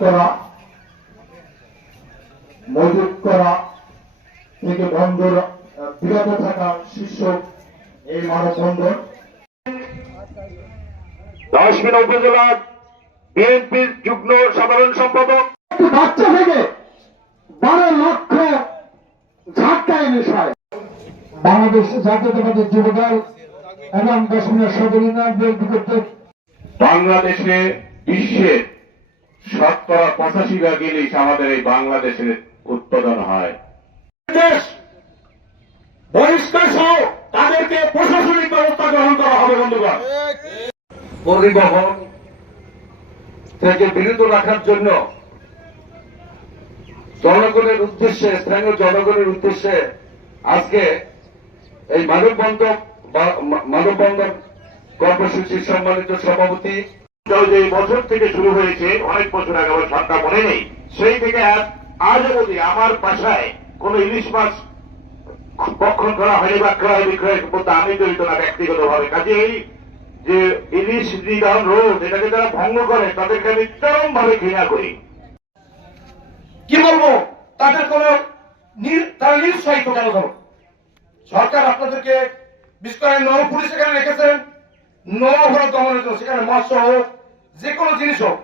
করা মজুত করা থেকে বন্ধ বিরত থাকা শীর্ষক এই মানববন্ধন দশমিনা উপজেলার বিএনপির যুগ্ম সাধারণ সম্পাদক। একটি বাচ্চা থেকে বারো লক্ষ ঝাটকায় নেশায় বাংলাদেশ জাতীয়তাবাদী যুবদল এবং দশমিনা সদর ইউনিয়ন বিএনপি কর্তৃক বাংলাদেশে বিশ্বের শতকরা পঁচাশি ভাগ ইলিশ আমাদের এই বাংলাদেশে উৎপাদন হয়। দেশ বহিষ্কার সহ তাদেরকে প্রশাসনিক ব্যবস্থা গ্রহণ করা হবে, বন্ধুগণ। পরিবহন থেকে বিরত রাখার জন্য জনগণের উদ্দেশ্যে, স্থানীয় জনগণের উদ্দেশ্যে আজকে এই মানববন্ধন মানববন্ধন কর্মসূচির সম্মানিত সভাপতি যে বছর থেকে শুরু হয়েছে, অনেক বছর আগে, আমার সরকার মনে নেই, সেই থেকে আজ- অবধি আমার বাসায় কোন ইলিশ মাছ ভক্ষণ করা হয়নি বা ক্রয় বিক্রয় করতে আমি জড়িত না ব্যক্তিগত ভাবে কাজে এই যে ইলিশ নিধন রোধ, এটাকে যারা ভঙ্গ করে, তাদেরকে আমি চরম ভাবে ঘৃণা করি। কি বলব? তাদের কোন তারা কেন ধরো? সরকার আপনাদেরকে করে নৌ পুলিশ সেখানে রেখেছেন। নৌ হল দমনের জন্য, সেখানে মৎস্য হোক যে কোনো জিনিস হোক,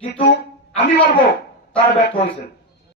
কিন্তু আমি বলব, তারা ব্যর্থ হয়েছেন।